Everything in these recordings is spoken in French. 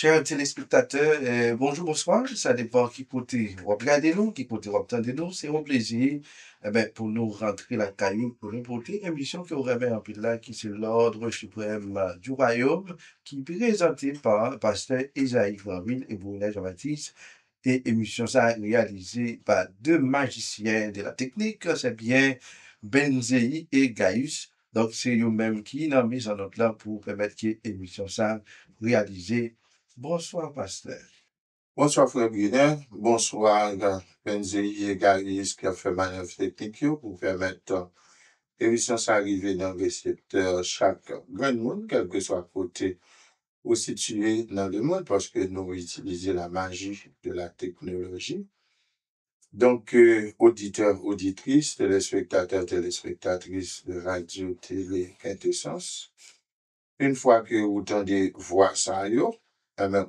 Chers téléspectateurs, bonjour, bonsoir. Ça dépend qui côté vous regardez nous, qui côté vous entendez nous. C'est un plaisir pour nous rentrer la caillou pour nous porter une émission que vous remet en pile là, qui c'est l'ordre suprême du royaume, qui est présenté par pasteur Isaïe Granville et Brunet Jean-Baptiste. Et émission ça réalisée par deux magiciens de la technique, c'est bien Benzei et Gaius. Donc, c'est eux-mêmes qui n'ont mis en notre là pour permettre que l'émission ça réalisée. Bonsoir, pasteur. Bonsoir frère Guinet, bonsoir Benzei et Garis qui a fait manœuvre technique pour permettre l'émission s'arriver dans le récepteur chaque grand monde, quel que soit côté ou situé dans le monde, parce que nous utilisons la magie de la technologie. Donc, auditeurs, auditrices, téléspectateurs, téléspectatrices de Radio Télé Quintessence, une fois que vous entendez voir ça,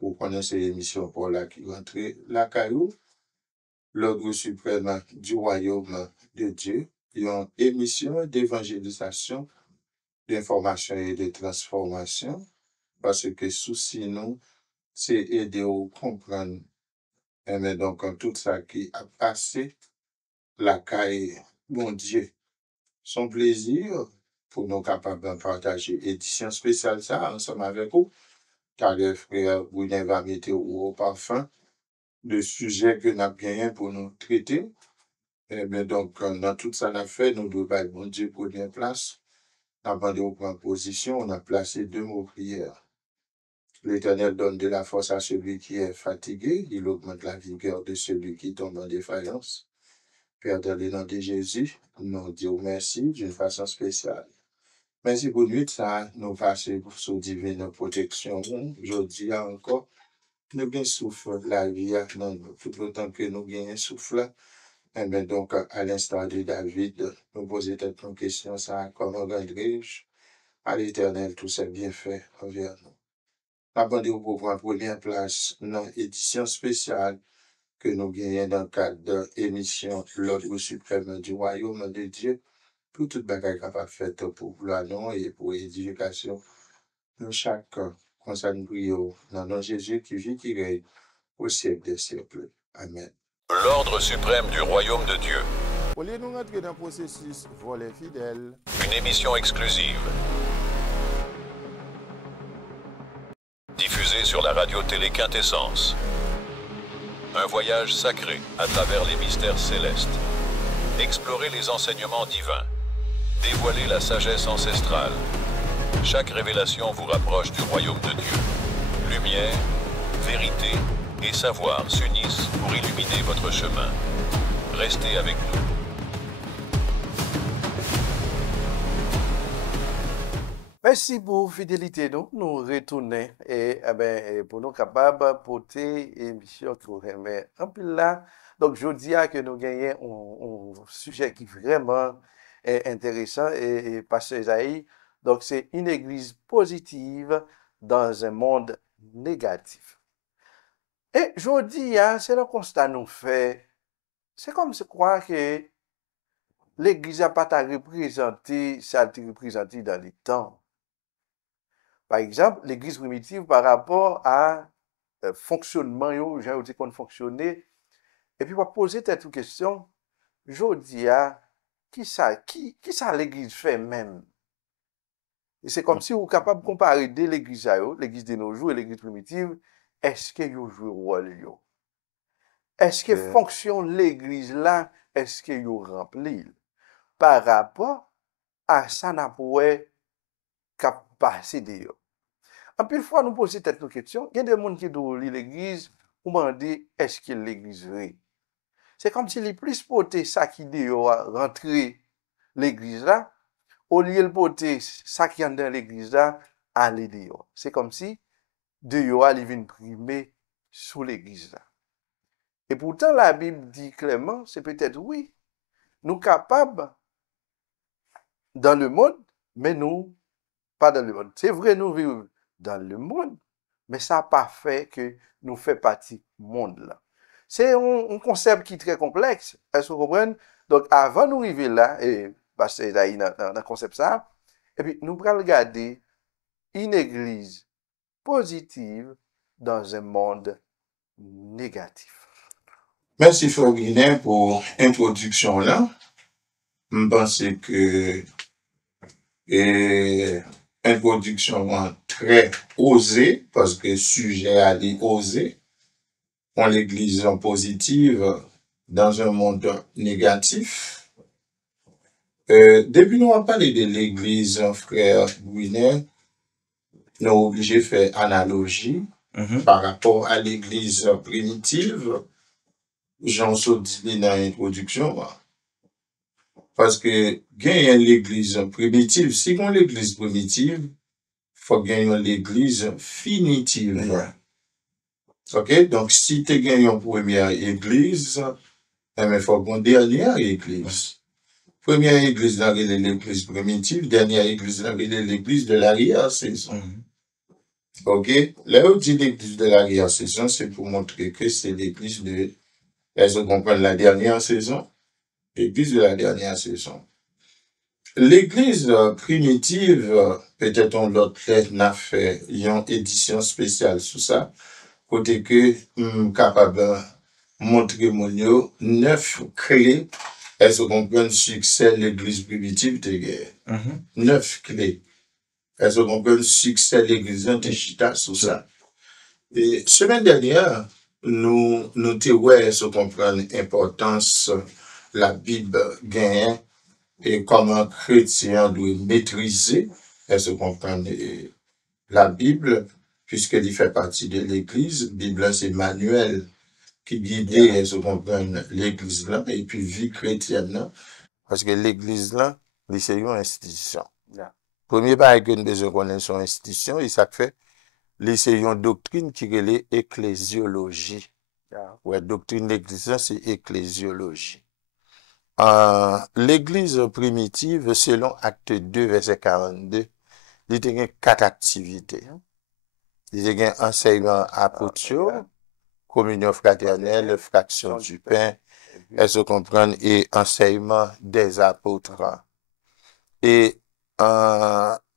vous connaissez l'émission pour la qui rentre la caillou, l'ordre suprême du royaume de Dieu, une émission d'évangélisation, d'information et de transformation, parce que souci nous, c'est aider à comprendre, donc tout ça qui a passé, la caille, bon Dieu, son plaisir pour nous capables de partager édition spéciale ça ensemble avec vous, car le frère Bouillet va mettre au parfum le sujet que nous avons gagné pour nous traiter. Mais donc, dans tout ça, nous fait, nous devons battre bon Dieu pour bien place. Avant de prendre position, on a placé deux mots prières. L'Éternel donne de la force à celui qui est fatigué, il augmente la vigueur de celui qui tombe en défaillance. Père, dans le nom de Jésus, nous disons merci d'une façon spéciale. Merci pour nuit, ça, nous passons sous divine protection. Aujourd'hui encore, nous gagnons souffle la vie, tout le temps que nous gagnons souffle. Mais donc, à l'instar de David, nous posons une question, ça, comment rendrai-je à l'Éternel tous ses bienfaits envers nous? Abandonnez au pouvoir première place dans l'édition spéciale que nous gagnons dans le cadre de l'émission L'ordre suprême du royaume de Dieu, pour toute bagaille capable faite pour gloire et pour édification de chaque concerne prière dans le nom de Jésus qui vit, qui règne au siècle des siècles. Amen. L'ordre suprême du royaume de Dieu. Au lieu de nous rentrer dans le processus volet fidèle, Une émission exclusive. Diffusée sur la radio télé Quintessence. Un voyage sacré à travers les mystères célestes. Explorer les enseignements divins. Dévoiler la sagesse ancestrale. Chaque révélation vous rapproche du royaume de Dieu. Lumière, vérité et savoir s'unissent pour illuminer votre chemin. Restez avec nous. Merci pour fidélité. Nous retournons pour nous capables de porter émission qui vous remet un peu là. Donc, je dis que nous gagnons un sujet qui est vraiment intéressant et pasteur Isaïe. Donc, c'est une église positive dans un monde négatif. Et je dis, c'est le constat nous fait. C'est comme se croire que l'église n'a pas représenté, ça a été représenté dans les temps. Par exemple, l'église primitive par rapport à fonctionnement, j'ai dit qu'on fonctionnait, et puis on va poser cette question, je dis, qui ça l'église fait même? Et c'est comme si vous êtes capable de comparer l'église l'église de nos jours et l'église primitive, est-ce que vous jouez rôle? Est-ce que fonction l'église là, est-ce que vous remplit? Par rapport à ça, n'a pas passer de En plus, fois, nous poser cette question, il y a des gens qui disent l'église, ou m'en dit, est-ce que l'église est? C'est comme si les plus potés ça qui dit rentrer l'église là, au lieu de poter ça qui est dans l'église là, aller dehors. C'est comme si dehors, il vient primer sous l'église là. Et pourtant, la Bible dit clairement, c'est peut-être oui, nous capables dans le monde, mais nous, pas dans le monde. C'est vrai, nous vivons dans le monde, mais ça n'a pas fait que nous faisons partie du monde là. C'est un concept qui est très complexe. Est-ce que vous comprenez? Donc, avant de nous arriver là, et parce que c'est dans le concept ça, et puis nous allons regarder une église positive dans un monde négatif. Merci Frère Guinet pour l'introduction là. Je pense que introduction très osée parce que sujet à aller osé. On l'église positive dans un monde négatif. Depuis nous on parlé de l'église, frère Guinet, nous sommes obligés de faire analogie par rapport à l'église primitive. J'en suis dit dans l'introduction. Parce que gagner l'église primitive, si on l'église primitive, faut gagner l'église finitive. OK? Donc, si tu gagnes une première église, il faut une dernière église. Première église dans l'église primitive, dernière église dans l'église de l'arrière-saison. OK? Là où dit l'église de l'arrière-saison, c'est pour montrer que c'est l'église de, est-ce qu'on comprend la dernière saison? L'église de la dernière saison. L'église primitive, peut-être on l'autre n'a fait une édition spéciale sur ça, côté que capable de montrer mon 9 clés, est-ce qu'on comprend le succès de l'église primitive de guerre? 9 clés. Est-ce qu'on comprend le succès de l'église de chita sur ça? Et semaine dernière, nous est-ce qu'on comprend l'importance la Bible gagne et comment un chrétien doit maîtriser, est-ce qu'on comprend la Bible, puisqu'elle fait partie de l'Église. Bible, c'est manuel qui guide, est-ce qu'on comprend l'Église là, et puis vie chrétienne là. Parce que l'Église là, c'est une institution. Premier bail que nous devons connaître son institution, et ça fait, c'est une doctrine qui est l'ecclésiologie. Ouais, doctrine de l'Église, c'est ecclésiologie. L'église primitive, selon Acte 2, verset 42, il y a 4 activités. Il y a enseignement apostolique, communion fraternelle, fraction du pain, est-ce qu'on comprend, et enseignement des apôtres. Et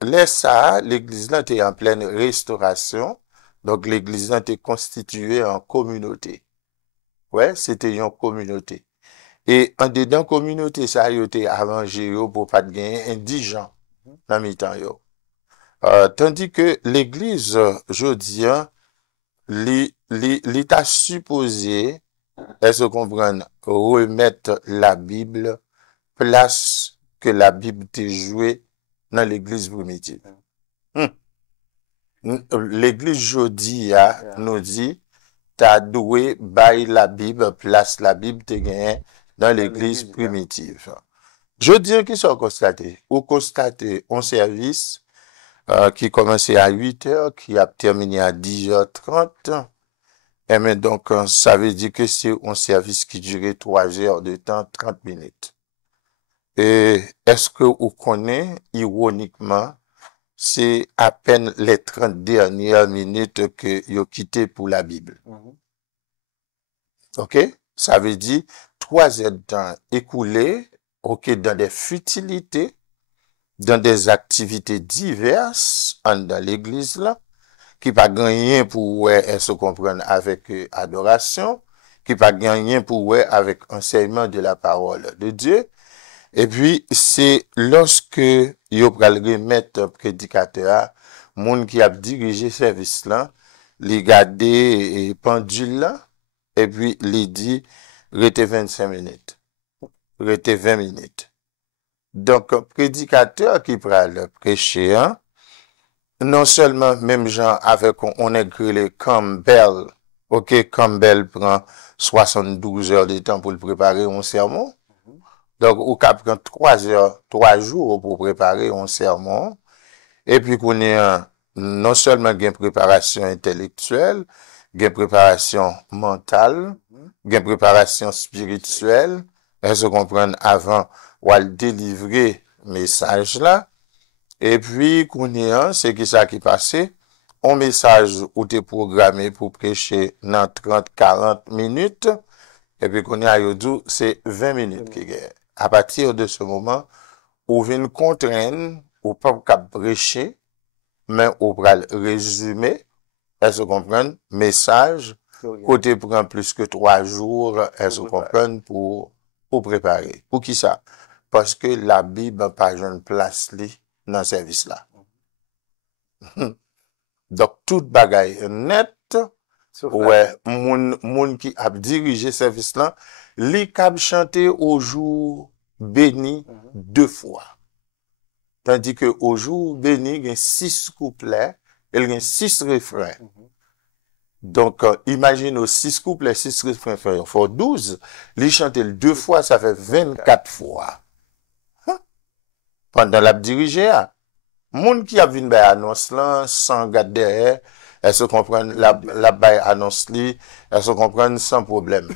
l'église là était en pleine restauration, donc l'église là était constituée en communauté. Ouais, c'était une communauté. Et en dedans communauté ça a été arrangé pour pas de gagner indigents dans mi-temps yo. Tandis que l'église jodi l'état supposé est-ce qu'on comprend remettre la Bible place que la Bible t'est jouée dans l'église primitive. L'église jodi nous dit t'as doué bail la Bible place la Bible t'est gagné dans l'église primitive. Je dis qu'ils sont constatés. Ou constaté un service qui commençait à 8h, qui a terminé à 10h30. Et mais donc, ça veut dire que c'est un service qui durait 3 heures de temps, 30 minutes. Et est-ce que vous connaissez, ironiquement, c'est à peine les 30 dernières minutes que vous quitté pour la Bible. OK? Ça veut dire 3 heures de temps écoulés, OK, dans des futilités, dans des activités diverses, dans l'église là, qui pas gagné pour se comprendre avec adoration, qui pas gagné pour avec enseignement de la parole de Dieu. Et puis, c'est lorsque yo pral remettre prédicateur, moun qui a dirigé service là, li gade et pendule là, et puis li dit, rete 25 minutes. Rete 20 minutes. Donc, prédicateur qui pral prêcher, hein, non seulement même gens avec on est grillé Campbell, ok, Campbell prend 72 heures de temps pour le préparer un sermon. Donc, ou prend 3 heures, 3 jours pour préparer un sermon. Et puis, qu'on est non seulement une préparation intellectuelle, une préparation mentale, une préparation spirituelle, elle se comprend avant ou à délivrer message là. Et puis, qu'on est c'est qui ça qui passait, un message ou t'es programmé pour prêcher dans 30-40 minutes, et puis qu'on est à Yodou, c'est 20 minutes qui est. À partir de ce moment, on vient contraindre, ou pas qu'à prêcher, mais on va le résumer, elles se comprennent, message, côté prend plus que 3 jours, elles se comprennent pour préparer. Pour qui ça? Parce que la Bible n'a pas une place li dans ce service là. Donc, toute bagaille net, ouais, moun qui a dirigé ce service là, li k'ap chanter au jour béni 2 fois. Tandis que au jour béni, il y a 6 couplets, et il y a 6 refrains. Donc, imagine aux 6 couplets, 6 refrains, il faut 12. Li chanter 2 fois, ça fait 24 fois. Pendant la dirigée, moun qui a vu une annonce là, sans garde derrière, elles se comprennent la annonce li, elles se comprennent sans problème.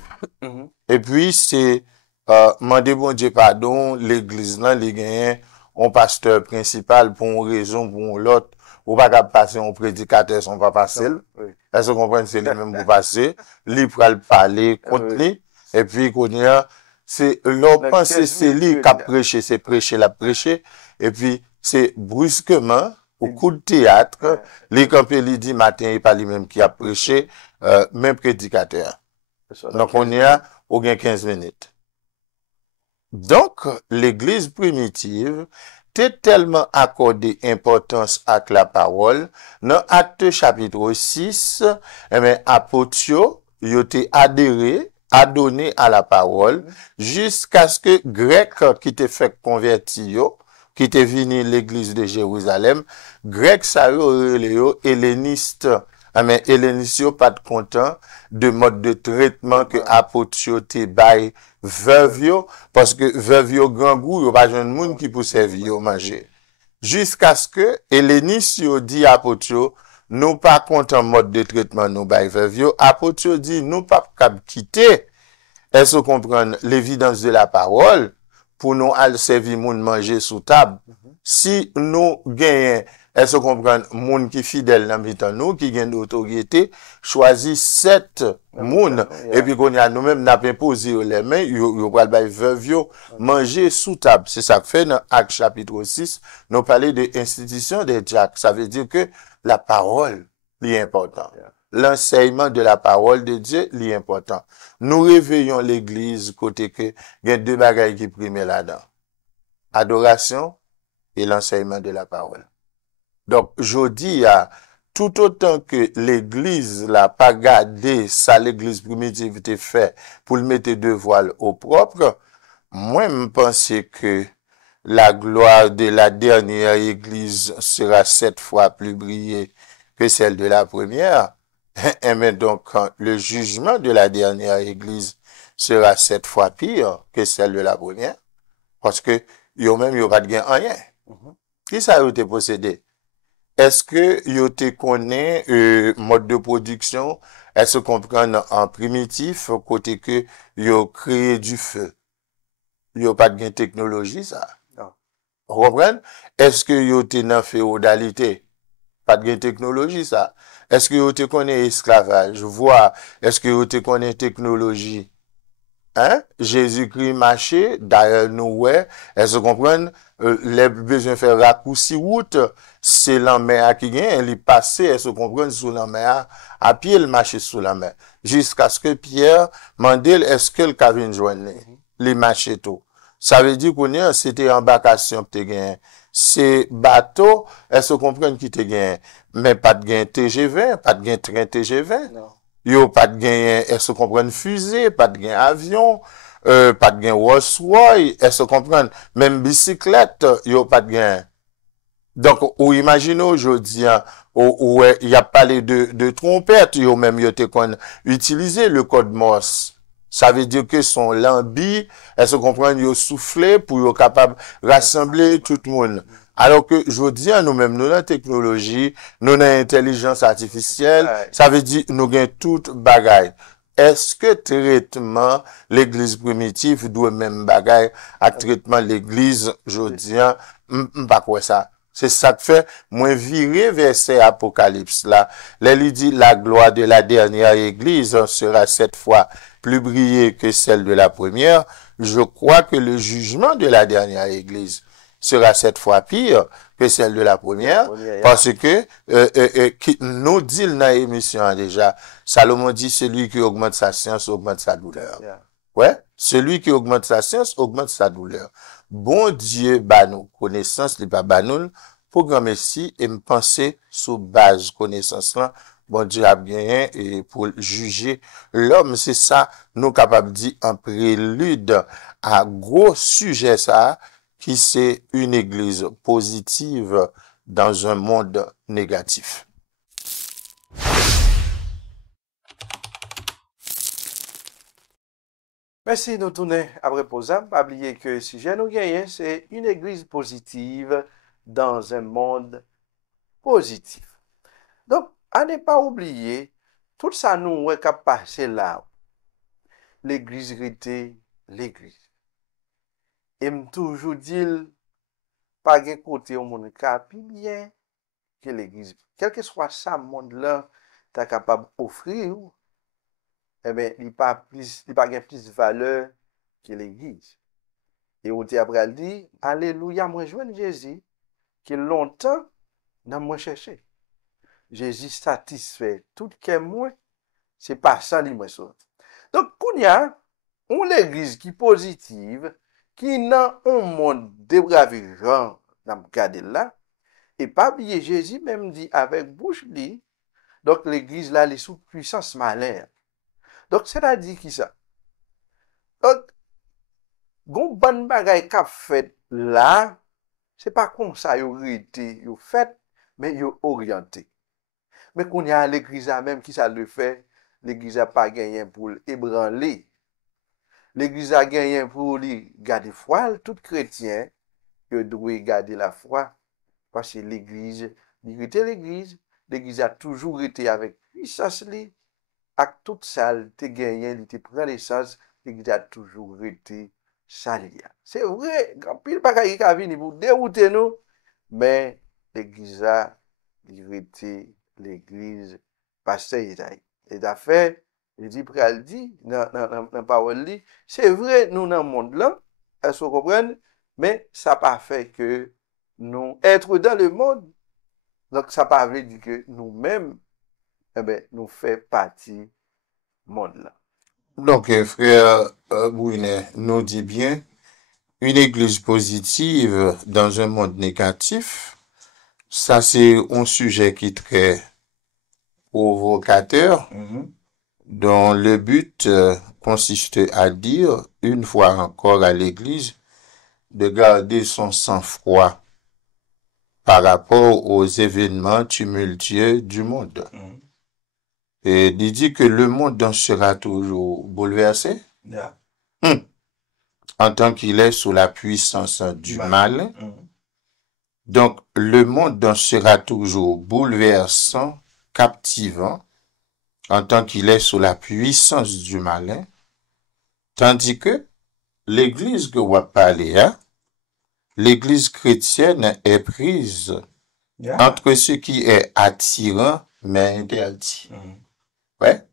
Et puis, c'est, mandez bon Dieu pardon, l'église là, les gagnants, un pasteur principal pour une raison, pour l'autre, ou pas capable passer un prédicateur, sont pas passer. Elles se comprennent, c'est les mêmes pour passer. Li pral parler contre lui. Et puis, qu'on y a, c'est, l'on pense, c'est lui qui a prêché, c'est prêcher, la prêcher. Et puis, c'est brusquement, au coup de théâtre, les campés, lui dit matin, et pas lui-même qui a prêché, même prédicateur. Donc, on y a, au gain 15 minutes. Donc, l'église primitive, t'es tellement accordé importance à la parole, dans Acte chapitre 6, eh bien, apôtres, yo t'es adhéré, adonné à la parole, jusqu'à ce que Grec qui t'est fait convertir yo, qui t'est venu l'église de Jérusalem, Grec ça yo, helléniste, mais helléniste yo pas de content de mode de traitement que apôtres t'es bail veuve yo, parce que veuve yo grand goût, yo pas jeune monde qui pour servir yo manger. Jusqu'à ce que helléniste yo dit apôtres yo, nous pas content mode de traitement nous bail veuve yo, apôtres yo dit nous pas cap quitter. Elles se comprennent l'évidence de la parole pour nous aller servir moun manger sous table. Si nous gagnons, elles se comprennent moun qui fidèle dans mitan nous, qui gagne d'autorité, choisit 7 moun, et puis qu'on y a nous-mêmes n'a pas imposé les mains, yo pral bay veuve yo manger sous table. C'est ça que fait dans Acte chapitre 6, nous parler de institution des diacres. Ça veut dire que la parole est importante. L'enseignement de la parole de Dieu est important. Nous réveillons l'église côté que il y a 2 bagailles qui priment là-dedans. Adoration et l'enseignement de la parole. Donc, je dis à tout autant que l'église l'a pas gardé, ça l'église primitive était fait pour le mettre 2 voiles au propre, moi, je pense que la gloire de la dernière église sera 7 fois plus brillée que celle de la première. Et mais donc, le jugement de la dernière église sera 7 fois pire que celle de la première. Parce que, yo même, yo pas de gain rien. Qui ça yo te possédé? Est-ce que yo te connaît, mode de production? Est-ce se comprend en primitif, côté que yo créé du feu? Yo pas de gain technologie, ça? Non. Vous comprenez? Est-ce que yo te nan féodalité? Pas de gain technologie, ça? Est-ce que vous te connaissez esclavage? Vois, est-ce que vous te connaissez technologie? Hein? Jésus-Christ marché, d'ailleurs, nous, ouais, elles se comprennent, les besoins de faire raccourci route, c'est la mer qui gagne, elle est passée, elles se comprennent sous la mer, à pied, elle marche sous la mer. Jusqu'à ce que Pierre mandel, est-ce que le cabine joigne, les marché tout. Ça veut dire qu'on est, c'était embarcation que tu gagné. C'est bateau, elles se comprennent qui te gagne. Mais pas de gain TGV, pas de gain train TGV. Non. Yo pas de gain, elles se comprennent fusée, pas de gain avion, pas de gain Rolls-Royce, elles se comprennent même bicyclette, yo pas de gain. Donc, ou imaginez aujourd'hui, où il y a parlé de trompette, yo même yo te kon utiliser le code Morse. Ça veut dire que son lambi, elles se comprennent, yo soufflé pour yo capable rassembler tout le monde. Alors que, je dis à nous-mêmes, nous, la technologie, nous, l'intelligence artificielle, ça veut dire, nous gagnons toute bagaille. Est-ce que traitement, l'église primitive doit même bagaille à traitement l'église, je dis, pas quoi ça. C'est ça que fait, moi, virer verset Apocalypse, là. Là, il dit, la gloire de la dernière église sera 7 fois plus brillée que celle de la première. Je crois que le jugement de la dernière église sera 7 fois pire que celle de la première, parce que nous dit dans l'émission déjà, Salomon dit celui qui augmente sa science augmente sa douleur. Ouais, celui qui augmente sa science augmente sa douleur. Bon Dieu, bah nous connaissance, il pas bah nous, programme ici et me penser sous base connaissance là. Bon Dieu a bien et pour juger l'homme, c'est ça, nous capables de dire en prélude à gros sujet ça, qui c'est une église positive dans un monde négatif. Merci, nous tournons après pause. Pas oublier que le sujet nous gagne, c'est une église positive dans un monde positif. Donc, à ne pas oublier, tout ça nous est passé là. L'église était l'église. Et me toujours dit, pas de côté au monde qui bien que l'église. Quel que soit ça, monde là, tu es capable d'offrir, eh bien, il n'y a pas plus de valeur que l'église. Et on dit après, dit, alléluia, moi je Jésus, que longtemps, n'a moi cherché. Jésus satisfait tout que moi, c'est pas ça li moi sort. Donc, il y a une église qui est positive, qui n'a un monde dépravé, genre, n'a regardé là, et pas oublier Jésus même dit avec bouche li, donc l'église là, elle est sous puissance malheur. Donc, c'est-à-dire qui ça? Donc, gon bonne bagay qu'a fait là, c'est pas comme ça yo été, yo fait, mais yo orienté. Mais qu'on y a l'église même qui ça le fait, l'église a pas gagné pour ébranler. L'église a gagné pour lui garder foi, tout chrétien, que doit garder la foi, parce que l'église a toujours été avec puissance li, ak tout ça, te gagné, il te prend l'essence, l'église a toujours été salia. C'est vrai, quand pile bagay qui a venu pour dérouter nous, mais l'église a été l'église pasteur Isaïe. Et d'affaire, il dit, pral dit, dans parole li, c'est vrai, nous dans le monde là, elles se comprennent, mais ça pas fait que nous être dans le monde, donc ça pas veut dire que nous-mêmes, eh ben, nous fait partie monde là. Donc, frère Brunet nous dit bien, une église positive dans un monde négatif, ça c'est un sujet qui est très provocateur, dont le but consiste à dire, une fois encore à l'église, de garder son sang-froid par rapport aux événements tumultueux du monde. Et il dit que le monde sera toujours bouleversé en tant qu'il est sous la puissance du mal. Donc, le monde sera toujours bouleversant, captivant, en tant qu'il est sous la puissance du malin. Tandis que l'église que vous parlez, l'église chrétienne est prise entre ce qui est attirant mais interdit. Ouais.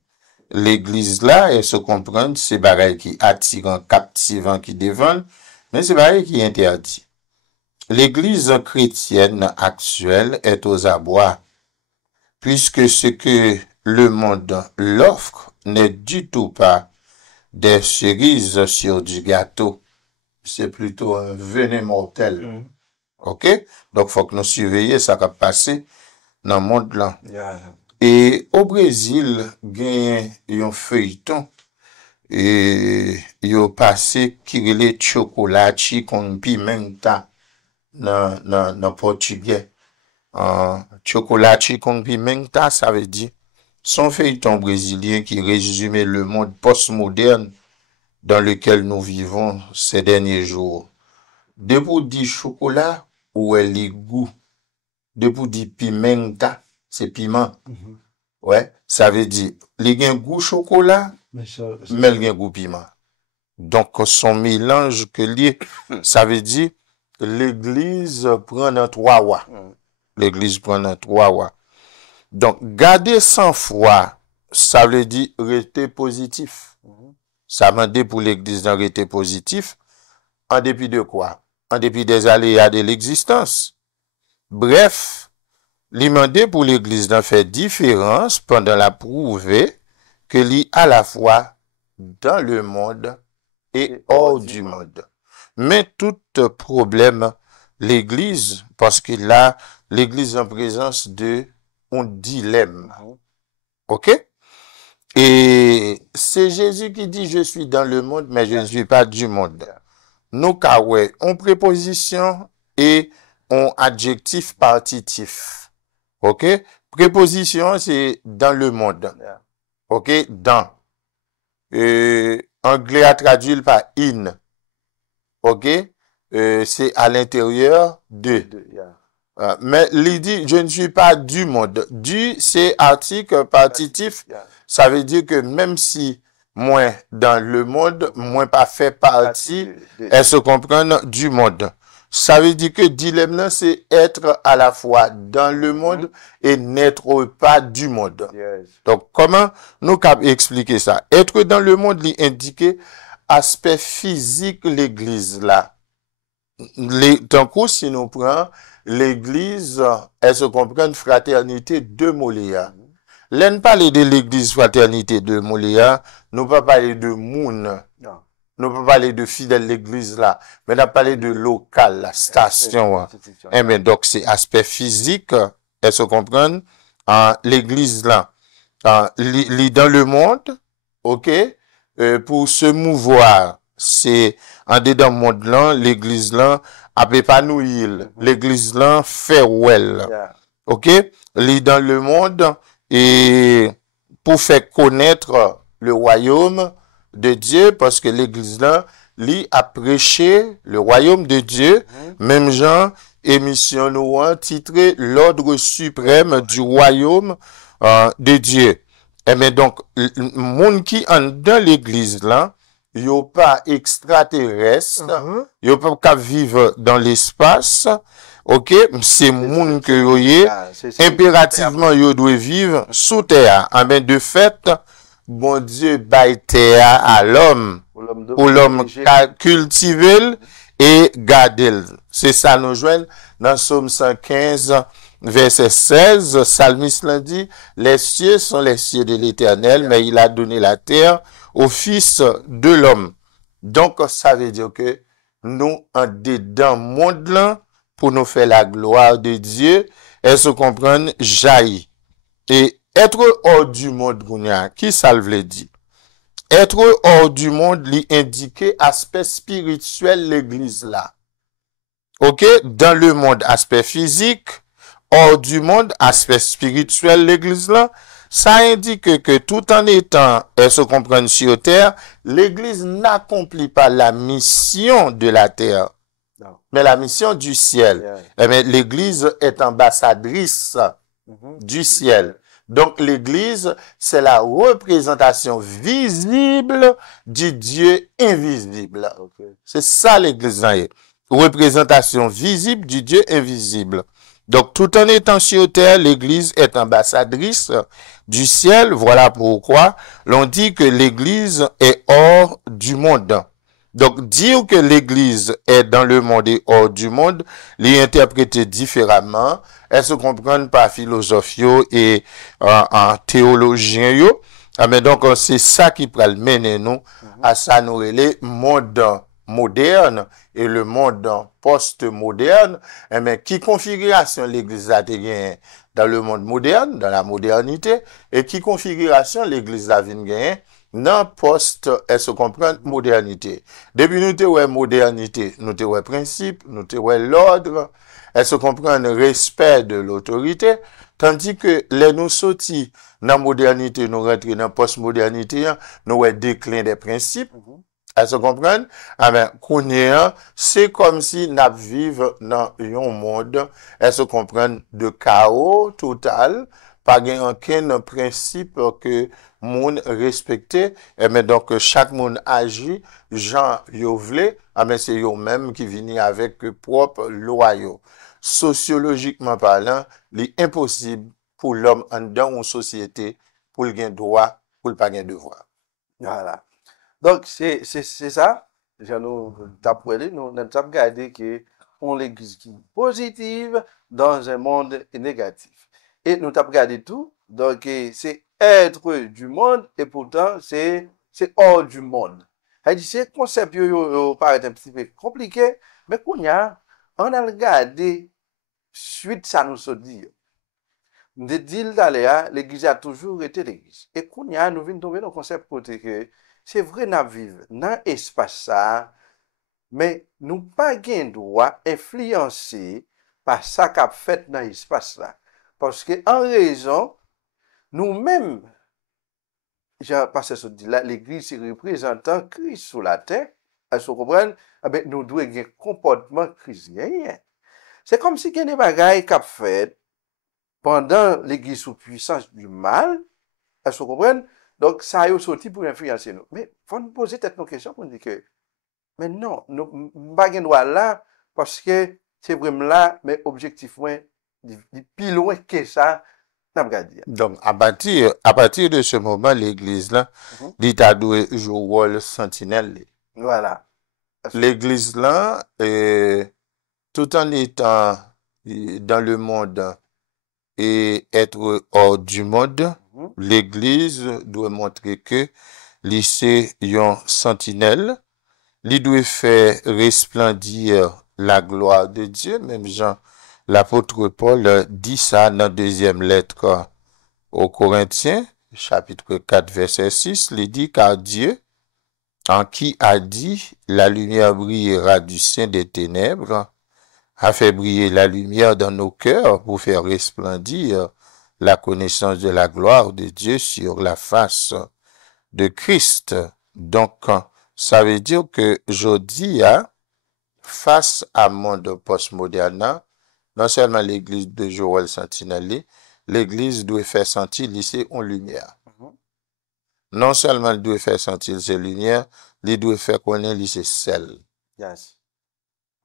L'église là, elle se comprend, c'est pareil qui attirant, captivant, qui dévore, mais c'est pareil qui interdit. L'église chrétienne actuelle est aux abois, puisque ce que le monde l'offre n'est du tout pas des cerises sur du gâteau. C'est plutôt un venin mortel. OK? Donc, faut que nous surveillions ça qui va passer dans le monde là. Et au Brésil, il y a un feuilleton et il y a passé qui relève chocolat con pimenta dans portugais. Chocolat con pimenta, ça veut dire son feuilleton brésilien qui résumait le monde postmoderne dans lequel nous vivons ces derniers jours. Depuis dit chocolat, où est les goûts? Depuis dit pimenta, c'est piment. Ouais, ça veut dire, les gain goût chocolat, mais le gain goût piment. Donc, son mélange que lié, ça veut dire, l'église prend un trois wa. L'église prend un trois wa. Donc, garder sans foi, ça veut dire rester positif. Ça m'a dit pour l'église d'en rester positif, en dépit de quoi? en dépit des aléas de l'existence. Bref, li mandé pour l'église d'en faire différence pendant la prouver que li à la fois dans le monde et hors du monde. Mais tout problème, l'église, parce que là, l'église en présence de un dilemme. OK? Et c'est Jésus qui dit, je suis dans le monde, mais je ne suis pas du monde. Nous, on préposition et on adjectif partitif. OK? Préposition, c'est dans le monde. OK? Dans. Anglais a traduit par in. OK? C'est à l'intérieur de. Mais il dit, je ne suis pas du monde. Du, c'est article partitif. Ça veut dire que même si moi dans le monde, moi pas fait partie, elle se comprend du monde. Ça veut dire que dilemme là, c'est être à la fois dans le monde et n'être pas du monde. Donc, comment nous capable expliquer ça? Être dans le monde, lui indiquer aspect physique l'église là. Tant que si nous prenons l'église, elle se comprend une fraternité de Moléa. L'on parle de l'église fraternité de Moléa, nous pas parler de moun. Nous pas parler de fidèles l'église là, mais nous parler de local, la station. Eh bien, donc, c'est aspect physique, elle se comprend, l'église là. Dans le monde, OK, pour se mouvoir, c'est en dedans monde là, l'église là, a épanouir, l'église là, farewell. OK, dans le monde, et pour faire connaître le royaume de Dieu, parce que l'église là, lui a prêché le royaume de Dieu, même Jean, émission nous titré l'ordre suprême du royaume de Dieu. Et bien donc, monde qui en dans l'église là, yo pas extraterrestre, yo pas qu'à vivre dans l'espace. OK, c'est monde que yo y impérativement yo doit vivre sous terre. Ah ben de fait, bon Dieu baille terre à l'homme pour l'homme cultiver et garder. C'est ça nous joignent dans Psaume 115 verset 16, Psalmiste l'a dit, les cieux sont les cieux de l'Éternel, mais il a donné la terre au Fils de l'homme. Donc, ça veut dire que nous, en dedans monde là, pour nous faire la gloire de Dieu, et se comprendre, jaillit. Et être hors du monde, qui ça veut dire? Être hors du monde, lui indiquer aspect spirituel l'église là. OK? Dans le monde, aspect physique, hors du monde, aspect spirituel, l'église là, ça indique que tout en étant, elle se comprend sur terre, l'église n'accomplit pas la mission de la terre, mais la mission du ciel. Eh bien, l'église est ambassadrice du ciel. Donc, l'église, c'est la représentation visible du Dieu invisible. C'est ça l'église. Représentation visible du Dieu invisible. Donc, tout en étant sur terre, l'église est ambassadrice du ciel. Voilà pourquoi l'on dit que l'église est hors du monde. Donc, dire que l'église est dans le monde et hors du monde, l'y interpréter différemment. Elles se comprennent par philosophie et en théologien. Mais donc, c'est ça qui peut mener nous à ça nous les monde moderne et le monde post-moderne. Mais qui configuration l'église a gagné dans le monde moderne, dans la modernité, et qui configuration l'église a gagné dans post, elle se comprend modernité. Depuis nous te ouais modernité, nous te ouais principe, nous te ouais l'ordre, elle se comprend le respect de l'autorité, tandis que les nous sortis dans modernité, nous rentrons dans post-modernité, nous ouais déclin des principes. Elle se comprend? Ah ben, c'est comme si nous vivons dans un monde, elle se comprend de chaos total, pas aucun principe que moun respecté, et mais donc chaque monde agit, Jean yo vle, mais c'est yo même qui vini avec propre loyaux. Sociologiquement parlant, c'est impossible pour l'homme dans une société pour le gain droit, pour le pas gain devoir. Voilà. Donc, c'est ça. nous tap nous avons regardé que on l'église qui est positive dans un monde négatif. Et nous avons regardé tout, donc c'est être du monde et pourtant c'est hors du monde. C'est concept paraît un petit peu compliqué, mais qu'on a, on a regardé suite ça nous se dit. De dire d'aller l'église a toujours été l'église. Et qu'on y a, nous venons tomber dans le concept côté que c'est vrai, nous vivons dans l'espace ça, mais nous pas gain droit influencer par ça qu'a fait dans l'espace là. Parce que en raison, nous-mêmes, j'ai passé ce dit là, l'église c'est représentant Christ sur la terre, à ce comprendre, nous devons avoir un comportement chrétien. C'est comme si il y a des bagailles qu'a fait pendant l'église sous puissance du mal, est-ce que vous comprenez? Donc, ça a sorti pour influencer nous. Mais, il faut nous poser peut-être nos questions pour nous dire que, mais non, nous ne pas droit là, parce que c'est vraiment là, mais objectivement, plus loin que ça, n'a pas dire. Donc, à partir de ce moment, l'église là, l'État doit jouer le rôle sentinelle. Voilà. L'église là, tout en étant dans le monde et être hors du monde, l'église doit montrer que c'est un sentinelle, il doit faire resplendir la gloire de Dieu, même Jean, l'apôtre Paul dit ça dans la deuxième lettre aux Corinthiens, chapitre 4, verset 6, il dit car Dieu, en qui a dit la lumière brillera du sein des ténèbres, a fait briller la lumière dans nos cœurs pour faire resplendir la connaissance de la gloire de Dieu sur la face de Christ. Donc, ça veut dire que aujourd'hui, face à monde postmoderne, non seulement l'église de Joël Sentinelle, l'église doit faire sentir lycée en lumière. Non seulement elle doit faire sentir ses lumières, elle doit faire connaître lycée sel. Yes.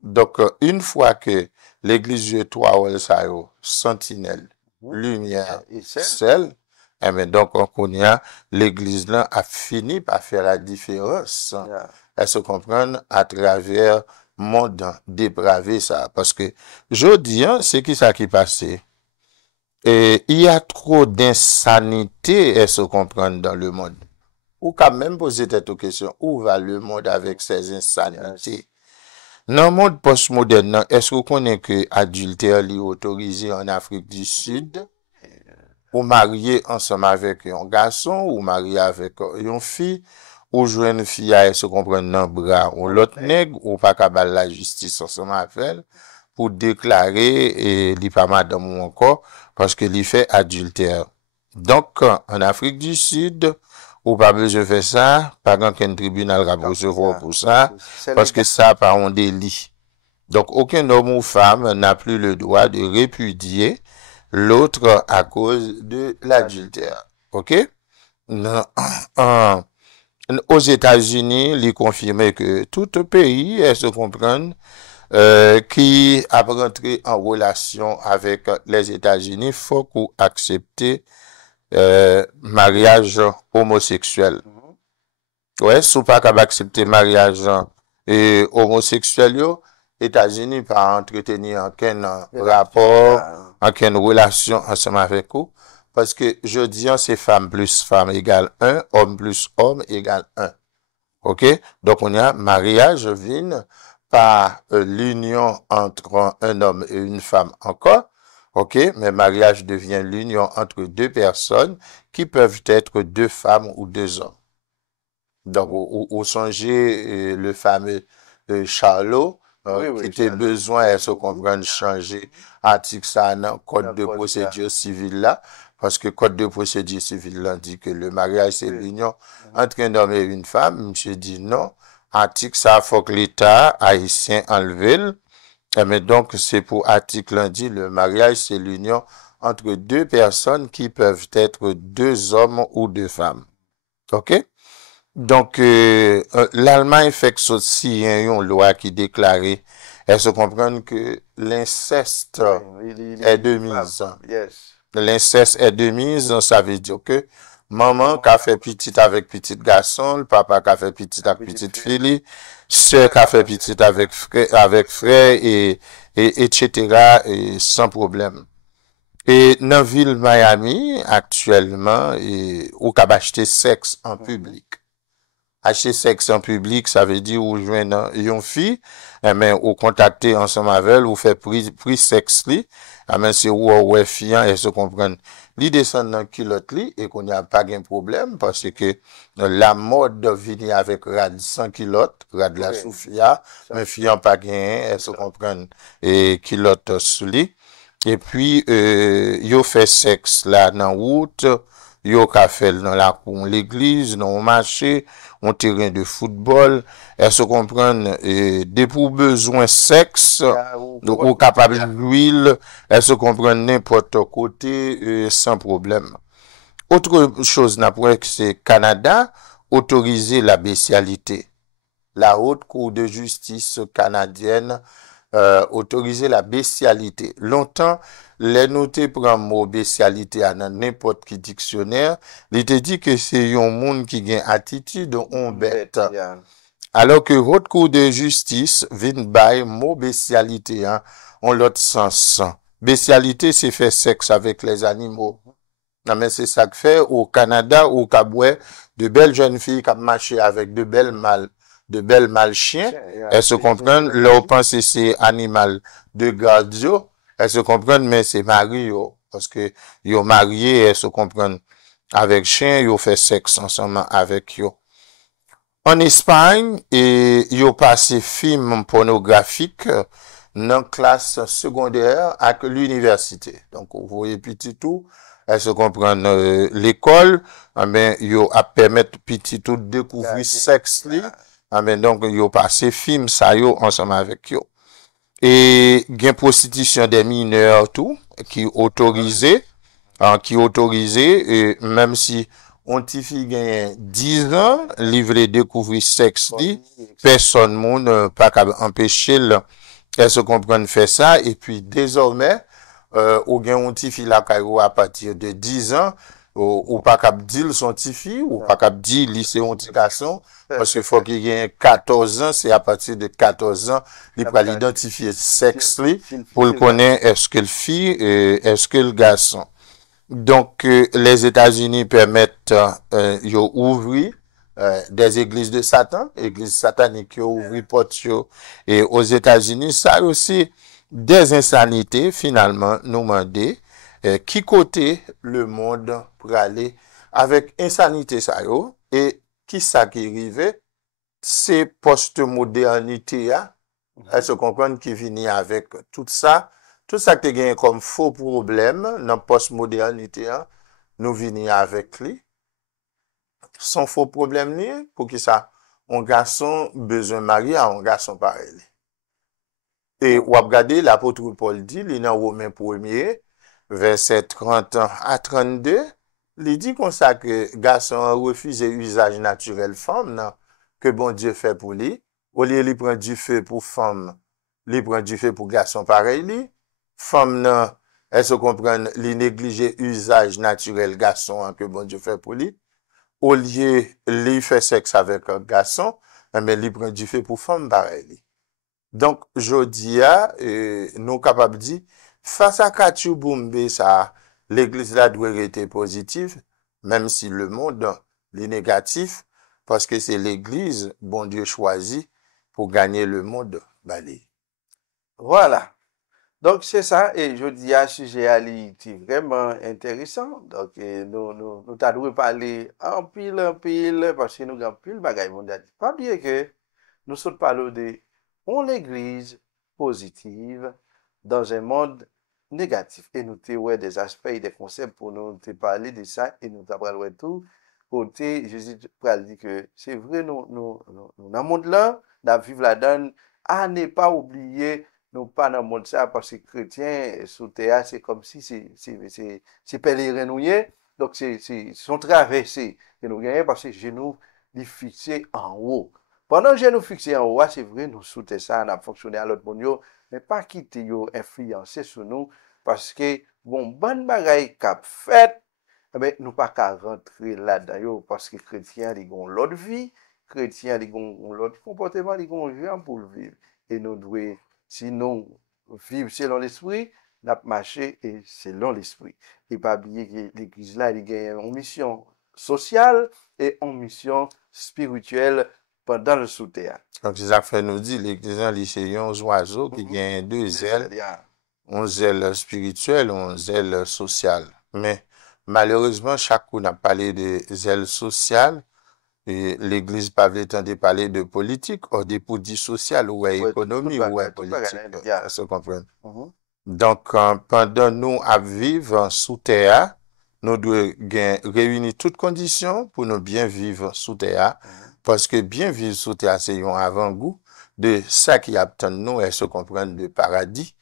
Donc, une fois que l'église de trois rôles, sentinelle, lumière, sel, eh bien, donc, on connaît, l'église là a fini par faire la différence. Elle se comprend à travers monde dépravé, ça. Parce que, je dis, c'est qui ça qui passait? Et il y a trop d'insanité, elle se comprend dans le monde. Ou quand même poser cette question, où va le monde avec ces insanités? Dans le monde postmoderne, est-ce que vous connaissez que l'adultère est autorisé en Afrique du Sud? Ou marier ensemble avec un garçon, ou marier avec une fille, ou jouer une fille à se comprendre dans le bras, ou l'autre nègre, ou pas qu'à la justice ensemble avec elle, pour déclarer, et il pas madame ou encore, parce que il fait adultère. Donc, en Afrique du Sud, ou pas besoin de faire ça, pas qu'un tribunal va recevoir pour ça, parce que ça pas un délit. Donc, aucun homme ou femme n'a plus le droit de répudier l'autre à cause de l'adultère. OK? Aux États-Unis, il confirme que tout pays, elles se comprennent, qui a rentré en relation avec les États-Unis, faut qu'on accepte mariage homosexuel. Ouais, si pas capable accepter mariage homosexuel, États-Unis pas entretenir aucun rapport, aucune relation ensemble avec vous, parce que je dis c'est femme plus femme égale 1, homme plus homme égale 1. OK? Donc on a mariage vient par l'union entre un homme et une femme encore. OK? Mais mariage devient l'union entre deux personnes qui peuvent être deux femmes ou deux hommes. Donc, au songez le fameux Charlot, qui était besoin, elle se comprend, changer article ça dans code de procédure civile là, parce que code de procédure civile là dit que le mariage c'est l'union entre un homme et une femme. Monsieur dit non, article ça faut que l'État haïtien enlève. Mais donc, c'est pour article dit, le mariage, c'est l'union entre deux personnes qui peuvent être deux hommes ou deux femmes. OK? Donc, l'Allemagne fait que ceci, il y a une loi qui déclarait, elle se comprend que l'inceste est de mise. Yes. L'inceste est de mise, ça veut dire que maman qui a fait petite avec petit garçon, le papa qui a fait petite avec petite fille, sœur qui a fait petite avec frère et etc. et sans problème. Et dans la ville Miami, actuellement, ou qu'à acheter sexe en public. Acheter sexe en public, ça veut dire ou joindre une fille, mais ou contacter ensemble avec elle, ou faire prix sexe li, mais c'est ou fiant et se comprendre. Li descend dans culotte li, et qu'on n'y a pas de problème, parce que la mode vient avec rad sans culotte, rad la soufia, mais fiant pas gain, elle se comprendre, et culotte sous li. Et puis, yo fait sexe là dans route, yo ka fait dans la cour, l'église, dans le marché, un terrain de football, elle se comprendre, des pour besoin sexe, ou capable d'huile, elle se comprendre n'importe côté, sans problème. Autre chose, c'est Canada, autoriser la bestialité. La haute cour de justice canadienne, autoriser la bestialité. Longtemps, les notés prend mot bestialité dans n'importe qui dictionnaire, il te dit que c'est un monde qui gagne attitude on bête. Alors que votre cour de justice vient by mot bestialité hein, en l'autre sens. Bestialité c'est faire sexe avec les animaux. Non mais c'est ça que fait au Canada au Caboué de belles jeunes filles qui marchent avec de belles mâles chiens, elles se comprennent, leur pensée c'est animal de gardio, elles se comprennent, mais c'est mari, parce que yo marié, elles se comprennent avec chien, yo fait sexe ensemble avec yo. En Espagne, yo passé film pornographique dans classe secondaire avec l'université. Donc, vous voyez petit tout, elles se comprennent l'école, mais yo a permettre petit tout de découvrir sexe li. Donc, yo passé film ça yo ensemble avec yo. Et gen prostitution des mineurs tout qui autorisé et même si on ti fi gen 10 ans livrer découvrir sexe li, personne monde pas empêcher elle se comprendre faire ça et puis désormais ou gen on ti fi la caillou à partir de 10 ans ou pas cap dire son petit fille ou pas cap dire lycée on petit garçon parce que faut qu'il y ait 14 ans c'est à partir de 14 ans il peut l'identifier sexe pour le connaître est-ce que le fille est-ce que le garçon. Donc les États-Unis permettent yo ouvrir des églises de Satan, églises sataniques yo ouvrir porte yo et aux États-Unis ça aussi des insanités finalement nous demander qui côté le monde pour aller avec insanité ça yo et qui ça qui arrive c'est post-modernité elle se comprend qui vient avec tout ça qui gagne comme faux problème dans post-modernité nous venons avec lui son faux problème ni pour qui ça un garçon besoin marier à un garçon pareil et ou regarder l'apôtre Paul dit dans Romains 1er verset 30 à 32, il dit comme ça que garçon refuse usage naturel femme que bon Dieu fait pour lui. Au lieu il prend du feu pour femme, il prend du feu pour garçon pareil lui. Femme non, elle se comprend, il négliger usage naturel garçon que bon Dieu fait pour lui. Au lieu il fait sexe avec un garçon, mais il prend du feu pour femme pareil lui. Donc jodi nous capable dire face à Kachou Boumbe, ça, l'église là doit être positive, même si le monde est négatif, parce que c'est l'église, bon Dieu choisit pour gagner le monde. Voilà. Donc, c'est ça, et je dis à sujet à l'IT vraiment intéressant. Donc, nous t'avons parlé en pile, parce que nous avons pile bagaille mondial. Pas oublier que nous sommes parlé de l'église positive dans un monde négatif. Et nous t'avons des aspects et des concepts pour nous te parler de ça, et nous t'avons tout. Côté, Jésus dit que c'est vrai, nous, dans le monde là, dans vivre là-dedans, à ne pas oublier, nous pas dans le monde ça, parce que chrétien, sous terre, c'est comme si c'est pèlerin nous, donc c'est son traversée que nous gagnons, parce que genoux, les fixés en haut. Pendant que genoux fixés en haut, c'est vrai, nous sous ça, on a fonctionné à l'autre monde, mais pas quitter yo influencer sur nous, parce que, bon, bonne bagaille cap fait, eh ben, nous pas qu'à rentrer là-dedans yo, parce que chrétien, ils ont l'autre vie, chrétien, ils ont l'autre comportement, ils ont un pour le vivre. Et nous devons, sinon, vivre selon l'esprit, nous marcher et selon l'esprit. Et pas oublier que l'église là, il a une mission sociale et une mission spirituelle pendant le sous-terre. Donc, c'est ça que fait nous dire, l'église, c'est un oiseau qui gagne deux ailes. Un zèle spirituel, un zèle social. Mais malheureusement, chaque coup n'a parlé de zèle social, et l'Église pas de parler de politique, ou des politiques sociales, ou économie, ou politique. Ça se comprend. Donc, pendant nous à vivre sous terre, nous devons réunir toutes conditions pour nous bien vivre sous terre, parce que bien vivre sous terre, c'est un avant-goût de ça qui attend nous et se comprendre de paradis.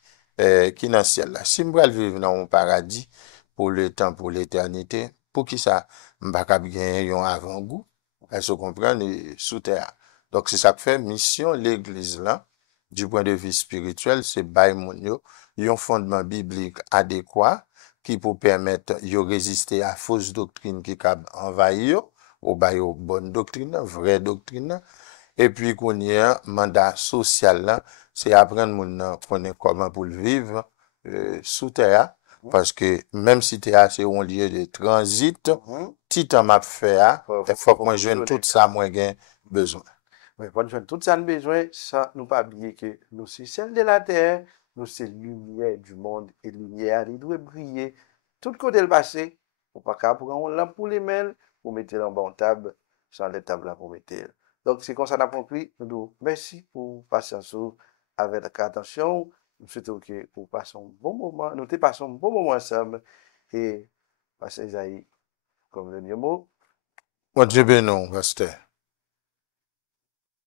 Qui dans le ciel là. Si je vivre dans un paradis pour le temps, pour l'éternité, pour qui ça, je ne pas gagner un avant-goût, elle se comprend sous terre. Donc, c'est ça que fait mission l'église là, du point de vue spirituel, c'est un fondement biblique adéquat qui peut permettre de résister à fausses doctrines qui peuvent envahir, ou bonne doctrine, vraie doctrine. Et puis, qu'on y a un mandat social là, c'est apprendre à connaître comment pour le vivre sous terre. Parce que même si terre, c'est un lieu de transit, petit temps m'a fait, il faut que moi joigne tout ça, moi j'ai besoin. Oui, pour joindre tout ça, nous besoin, ça, nous pas oublier que nous sommes celle de la terre, nous sommes lumière du monde, et lumière, il doit briller. Tout côté le passé, pour pas qu'à prendre une lampe pour les mails, pour mettre en bon table, sans les tables là pour mettre. Donc, c'est comme ça qu'on a compris. Nous merci pour patience avec attention. Nous souhaitons que vous passez un bon moment. Nous te passons un bon moment ensemble. Et passez Isaïe comme le mot. Moi, Dieu bénisse, pasteur.